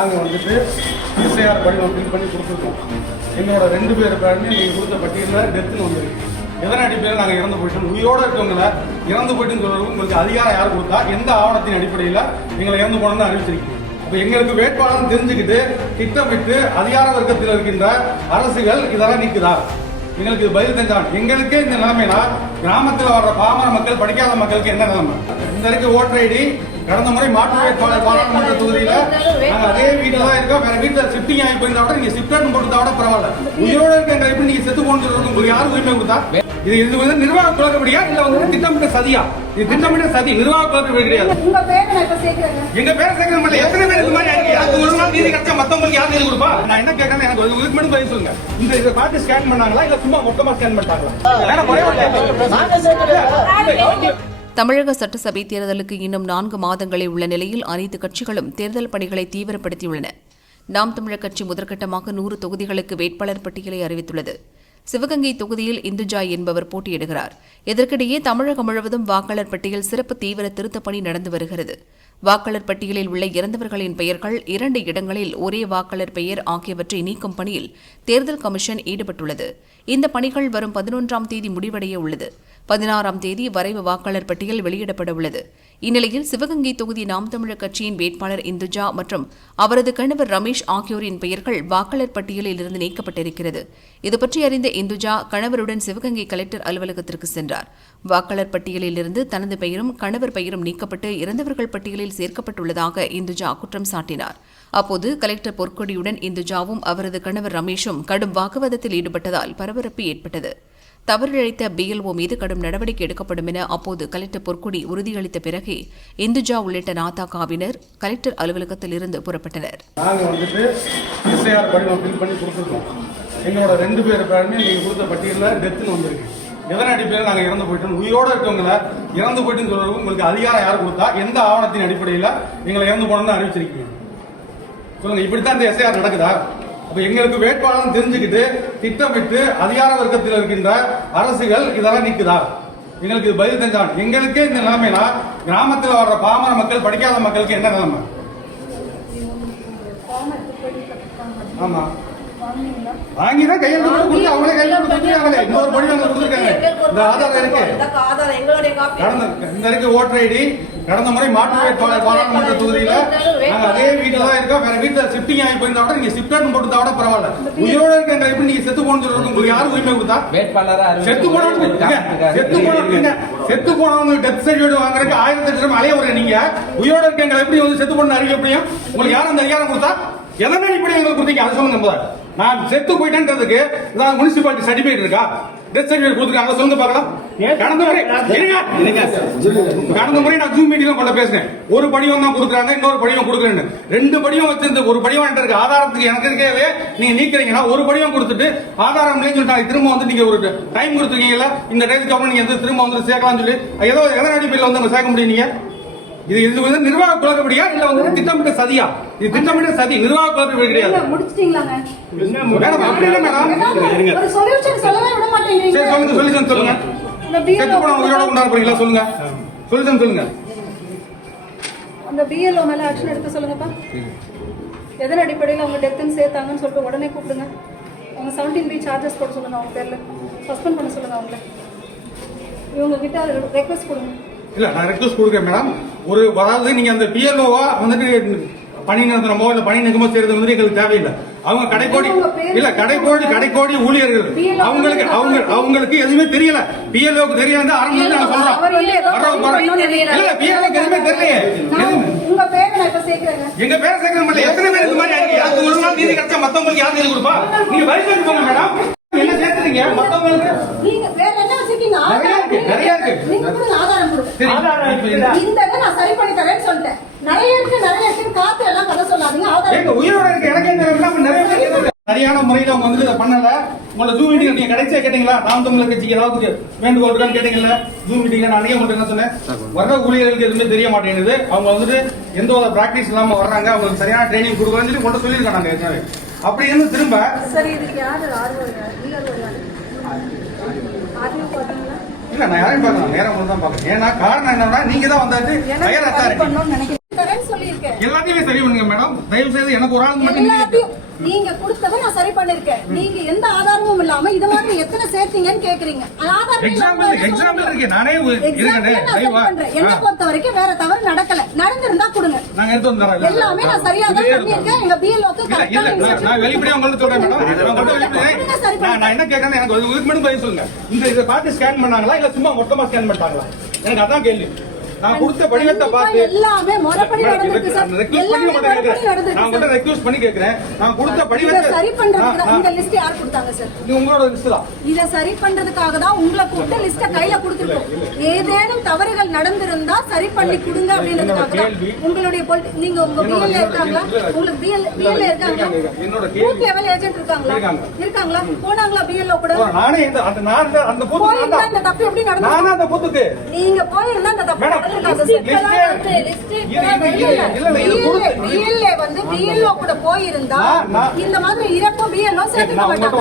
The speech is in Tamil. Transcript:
நாங்கள் வந்துட்டு எஸ்ஐஆர் படிவம் ஃபில் பண்ணி கொடுத்துருக்கோம். எங்களோட 2 பேர் பேருமே நீங்கள் கொடுத்த பட்டியலில் டெத்துன்னு வந்துருக்கு. எதன் அடிப்படையில் நாங்கள் இறந்து போயிட்டோம், உயிரோடு இருக்கவங்களை இறந்து போயிட்டுன்னு சொல்கிறதுக்கு உங்களுக்கு அதிகாரம் யார் கொடுத்தா, எந்த ஆவணத்தின் அடிப்படையில் எங்களை இறந்து போனோம்னு அறிவிச்சிருக்கீங்க. அப்போ எங்களுக்கு வேட்பாளர் தெரிஞ்சுக்கிட்டு திட்டமிட்டு அதிகார வர்க்கத்தில் இருக்கின்ற அரசுகள் இதெல்லாம் நீக்குதா? எங்களுக்கு இது பதில் தெரிஞ்சான். எங்களுக்கே இந்த நிலைமைனா கிராமத்தில் வர்ற பாமர மக்கள், படிக்காத மக்களுக்கு என்ன நிலைமை? இந்த இருக்க ஓட்டர் ஐடி கடந்த முறை மாற்று வேட்பாளர் பாராளுமன்ற தொகுதியில நாங்க அதே வீட்டில் தான் இருக்கோம். வேற வீட்டில் ஷிஃப்டிங் ஆகி போயிருந்தா கூட நீங்க ஷிஃப்ட் போட்டுதா கூட பரவாயில்ல. உயிரோடு இருக்க எப்படி நீங்க செத்து போன்னு சொல்றது உங்களுக்கு யாரும் உரிமை கொடுத்தா? இது வந்து நிர்வாக குழப்படியா இல்ல வந்து திட்டமிட்ட சதியா? இது திட்டமிட்ட சதி, நிர்வாக குழப்படி கிடையாது. எங்க பேரை சேர்க்கணும் இல்ல. எத்தனை பேர் இந்த மாதிரி ஆயிருக்கு? எனக்கு ஒரு நாள் நீதி கிடைச்சா மத்தவங்களுக்கு யார் நீதி கொடுப்பா? நான் என்ன கேட்கறேன், எனக்கு இதுக்கு மட்டும் பதில் சொல்லுங்க. இதை பார்த்து ஸ்கேன் பண்ணாங்களா இல்ல சும்மா மொத்தமா ஸ்கேன் பண்ணிட்டாங்களா? தமிழக சட்டசபை தேர்தலுக்கு இன்னும் 4 மாதங்களே உள்ள நிலையில் அனைத்து கட்சிகளும் தேர்தல் பணிகளை தீவிரப்படுத்தியுள்ளன. நாம் தமிழர் கட்சி முதற்கட்டமாக 100 தொகுதிகளுக்கு வேட்பாளர் பட்டியலை அறிவித்துள்ளது. சிவகங்கை தொகுதியில் இந்துஜா என்பவர் போட்டியிடுகிறார். இதற்கிடையே தமிழகம் முழுவதும் வாக்காளர் பட்டியல் சிறப்பு தீவிர திருத்தப் பணி நடந்து வருகிறது. வாக்காளர் பட்டியலில் உள்ள இறந்தவர்களின் பெயர்கள் 2 இடங்களில் ஒரே வாக்காளர் பெயர் ஆகியவற்றை நீக்கும் பணியில் தேர்தல் கமிஷன் ஈடுபட்டுள்ளது. இந்த பணிகள் வரும் 11ஆம் தேதி முடிவடைய உள்ளது. 16ஆம் தேதி வரைவு வாக்காளர் பட்டியல் வெளியிடப்பட உள்ளது. இந்நிலையில் சிவகங்கை தொகுதி நாம் தமிழர் கட்சியின் வேட்பாளர் இந்துஜா மற்றும் அவரது கணவர் ரமேஷ் ஆகியோரின் பெயர்கள் வாக்காளர் பட்டியலில் இருந்து நீக்கப்பட்டிருக்கிறது. இதுபற்றி அறிந்த இந்துஜா கணவருடன் சிவகங்கை கலெக்டர் அலுவலகத்திற்கு சென்றார். வாக்காளர் பட்டியலில் இருந்து தனது பெயரும் கணவர் பெயரும் நீக்கப்பட்டு இறந்தவர்கள் பட்டியலில் சேர்க்கப்பட்டுள்ளதாக இந்துஜா குற்றம் சாட்டினார். அப்போது கலெக்டர் பொற்கொடியுடன் இந்துஜாவும் அவரது கணவர் ரமேஷும் கடும் வாக்குவாதத்தில் ஈடுபட்டதால் பரபரப்பு ஏற்பட்டது. தவறிழைத்த பிஎல்ஓ மீது கடும் நடவடிக்கை எடுக்கப்படும் என அப்போது கலெக்டர் பொற்கொடி உறுதியளித்த பிறகே இந்துஜா உள்ளிட்ட நாதாகாவினர் கலெக்டர் அலுவலகத்தில் இருந்து புறப்பட்டனர். நாங்கள் வந்துட்டு எஸ்ஐஆர் படிவம் ஃபில் பண்ணி கொடுத்துருக்கோம். எங்களோட 2 பேர் பேருமே நீங்கள் கொடுத்த பட்டியலில் டெத்துன்னு வந்திருக்கு. எதன் அடிப்படையில் நாங்கள் இறந்து போயிட்டோம், உயிரோடு இருக்கவங்களை இறந்து போயிட்டுன்னு சொல்றதுக்கு உங்களுக்கு அதிகாரம் யார் கொடுத்தா, எந்த ஆவணத்தின் அடிப்படையில் எங்களை இறந்து போனோம்னு அறிவிச்சிருக்கீங்க? சொல்லுங்க. இப்படித்தான் இந்த எஸ்ஐஆர் நடக்குதா? அப்ப எங்களுக்கு வேட்பாளர் தெரிஞ்சுக்கிட்டு திட்டமிட்டு அதிகார வர்க்கத்தில் இருக்கின்ற அரசுகள் இதெல்லாம் நீக்குதா? எங்களுக்கு இது பதில் தெரிஞ்சான். எங்களுக்கே இந்த நிலைமைனா கிராமத்தில் வர்ற பாமர மக்கள், படிக்காத மக்களுக்கு என்ன நிலைமை? ஆமா, வாங்கிதான் கையெழுத்து கொடுத்து அவங்களே கையெழுத்து கொடுத்துருக்காங்க. இன்னொரு படி அவங்க கொடுத்துருக்காங்க. இந்த ஆதாரம் இருக்கு. இந்த இருக்கு ஓட்டர் ஐடி கடந்த முறை மாற்று வேட்பாளர் பாராளுமன்ற தொகுதியில நாங்க அதே வீட்டில் தான் இருக்கோம். வேற வீட்டில் ஷிஃப்டிங் ஆகி போயிருந்தா கூட நீங்க ஷிஃப்ட் போட்டுதா கூட பரவாயில்ல. உயிரோடு இருக்க எப்படி நீங்க செத்து போன்னு சொல்றது உங்களுக்கு யாரும் உரிமை கொடுத்தா? செத்து போனவங்க டெத் சர்டிபிகேட் வாங்குறதுக்கு 1000 அலைய வர நீங்க உயிரோடு இருக்க எப்படி வந்து செத்து போன அறிவிக்க முடியும்? உங்களுக்கு யாரும் அந்த அதிகாரம் கொடுத்தா? எதனா இப்படி எங்களுக்கு கொடுத்தீங்க அதை சொல்லுங்க. நான் செத்து போயிட்டேன்றதுக்கு முனிசிபாலிட்டி சர்டிபிகேட் இருக்கா? டெத் சர்டிபிகேட் கொடுத்துருக்காங்க, சொல்லுங்க பார்க்கலாம். கடந்த முறை நான் ஜூம் மீட்டிங்ல கொண்டு பேசினேன். ஒரு படிவம் தான் கொடுக்குறாங்க, இன்னொரு படிவம் கொடுக்குறேன்னு. 2 படிவம் வச்சிருந்து ஒரு படிவம் இருக்கு ஆதாரத்துக்கு எனக்கு இருக்கவே நீங்க நீக்கிறீங்கன்னா ஒரு படிவம் கொடுத்துட்டு ஆதாரம் இல்லைன்னு சொல்லிட்டு திரும்ப வந்து நீங்க ஒரு டைம் கொடுத்துருக்கீங்கல்ல, இந்த டைத்துக்கு அப்புறம் நீங்க திரும்ப வந்து சேர்க்கலாம்னு சொல்லி ஏதோ எதன் அடிப்படையில் வந்து சேர்க்க முடியும்? நீங்க இது வந்து நிர்வாக குழப்படியா இல்ல வந்து திட்டமிட்ட சதியா? இது திட்டமிட்ட சதி, நிர்வாக குழப்படி கிடையாது. மேடம் அப்படி இல்ல மேடம். ஒரு சொல்யூஷன் சொல்லவே விட மாட்டேங்கிறீங்க. சரி சொல்லுங்க, சொல்யூஷன் சொல்லுங்க. செத்து போன உயிரோட கொண்டாட போறீங்களா? சொல்லுங்க, சொல்யூஷன் சொல்லுங்க. அந்த பிஎல்ஓ மேல ஆக்ஷன் எடுக்க சொல்லுங்கப்பா. எதன் அடிப்படையில் அவங்க டெத்துன்னு சேர்த்தாங்கன்னு சொல்லிட்டு உடனே கூப்பிடுங்க. அவங்க 17B சார்ஜஸ் போட சொல்லுங்க, அவங்க பேர்ல சஸ்பெண்ட் பண்ண சொல்லுங்க அவங்கள. இவங்க கிட்ட ரெக்வெஸ்ட் கொடுங்க. இல்ல நான் ரெக்வெஸ்ட் கொடுக்குறேன் மேடம். ஒரு அதாவது நீங்க அந்த பிஎல்ஓவா வந்துட்டு பணி நிறுத்தனமோ இல்ல பணி நிகமோ செய்யறது வந்து எங்களுக்கு தேவையில்லை. அவங்க கடைக்கோடி ஊழியர்கள் அவங்களுக்கு எதுவுமே தெரியல. பிஎல்ஓக்கு தெரியல ஆரம்பத்துல நான் சொல்றேன். இல்ல பிஎல்ஓக்கு எதுவுமே தெரியலையே. எங்க பேரை சேர்க்கணும். எத்தனை பேர் இந்த மாதிரி ஆயிருக்கு? ஒரு நாள் நீதி கிடைச்சா மத்தவங்களுக்கு யார் நீதி கொடுப்பா? நீங்க வயசு போங்க மேடம். என்ன சேர்த்துறீங்க மத்தவங்களுக்கு? நிறைய இருக்கு. சரியான முறையில் அவங்க வந்து பண்ணல. உங்களை ஜூம் மீட்டிங் நீங்க கடைசியா கேட்டீங்களா? நாம் தமிழர் கட்சிக்கு ஏதாவது வேண்டுகோள் இருக்கான்னு கேட்டீங்கல்ல ஜூம் மீட்டிங்ல. நான் உங்களுக்கு என்ன சொன்னேன், வர்ற ஊழியர்களுக்கு எதுவுமே தெரிய மாட்டேங்குது. அவங்க வந்துட்டு எந்த ஒரு பிராக்டிஸ் இல்லாம வர்றாங்க, அவங்களுக்கு சரியான ட்ரைனிங் கொடுக்கணும்னு சொல்லி கொண்டு சொல்லியிருக்காங்க ஏற்கனவே. அப்படி இருந்து திரும்ப இல்ல நான் யாரையும் பார்க்கலாம், நேரம் தான் பாக்கிறேன். ஏன்னா காரணம் என்னன்னா நீங்க தான் வந்தாச்சு. தரேன்னு சொல்லியிருக்கேன். எல்லாத்தையுமே சரி பண்ணுங்க மேடம். தயவு செய்து எனக்கு ஒரு ஆளுக்கு மட்டும் எல்லாத்தையும் நீங்க கொடுத்ததை நான் சரி பண்ணிருக்கேன். நீங்க எந்த ஆதாரமும் இல்லாம இது மாதிரி எத்தனை சேர்த்தீங்கன்னு கேக்குறீங்க. எக்ஸாம்பிள் இருக்கு. நானே என்ன பொறுத்த வரைக்கும் வேற தவறு நடக்கல. நடந்திருந்தா கொடுங்க. நாங்க எடுத்து வந்துறோம். எல்லாமே நான் சரியா தான் பண்ணிருக்கேன். எங்க பிஎல்ஓக்கு நான் வெளிப்படையா உங்களுக்கு சொல்றேன் மேடம். நான் என்ன கேக்குறேன், எனக்கு இதுக்கு மட்டும் பதில் சொல்லுங்க. இதை பார்த்து ஸ்கேன் பண்ணாங்களா இல்ல சும்மா மொத்தமா ஸ்கேன் பண்ணிட்டாங்களா? எனக்கு அதான் கேள்வி. நான் கொடுத்த படிவத்தை பார்த்து எல்லாமே முறைப்படி நடந்துருக்கு சார். நான் கூட ரெக்வெஸ்ட் பண்ணி கேக்குறேன். நான் கொடுத்த படிவத்தை சரி பண்றதுக்கு இந்த லிஸ்ட் யார் கொடுத்தாங்க சார்? இது உங்களோட லிஸ்ட் தான். இத சரி பண்றதுக்காக தான் உங்களை கூப்பிட்டு லிஸ்ட கையில கொடுத்துருக்கோம். ஏதேனும் தவறுகள் நடந்திருந்தா சரி பண்ணி கொடுங்க அப்படின்றதுக்காக தான். உங்களுடைய நீங்க உங்க பிஎல்ல இருக்காங்களா? உங்களுக்கு பிஎல்ல இருக்காங்களா? பூத் லெவல் ஏஜென்ட் இருக்காங்களா? போனாங்களா பிஎல்ஓ கூட? நானே அந்த பூத்துக்கு அந்த தப்பு எப்படி நடந்துச்சு? நானே அந்த பூத்துக்கு நீங்க போயிருந்தா அந்த தப்பு பிஎல்ஓ கூட போயிருந்தா இந்த மாதிரி இறப்பு பிஎல்ஓ சேர்த்துக்க மாட்டாங்க.